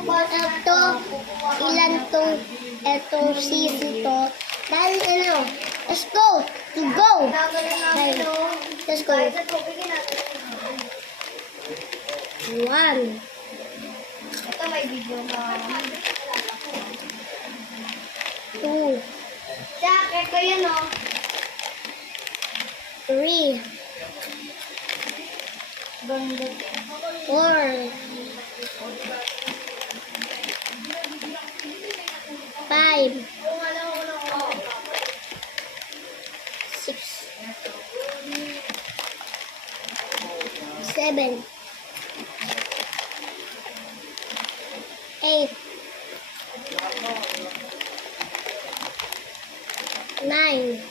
Ito, ilan tong, etong sisi to. Dahil ano, let's go, to go. Dahil, let's go. 1. Ito may video mo. 2. Jack, ito yun o. 3. 4. 5. 6. 7. 8. 9.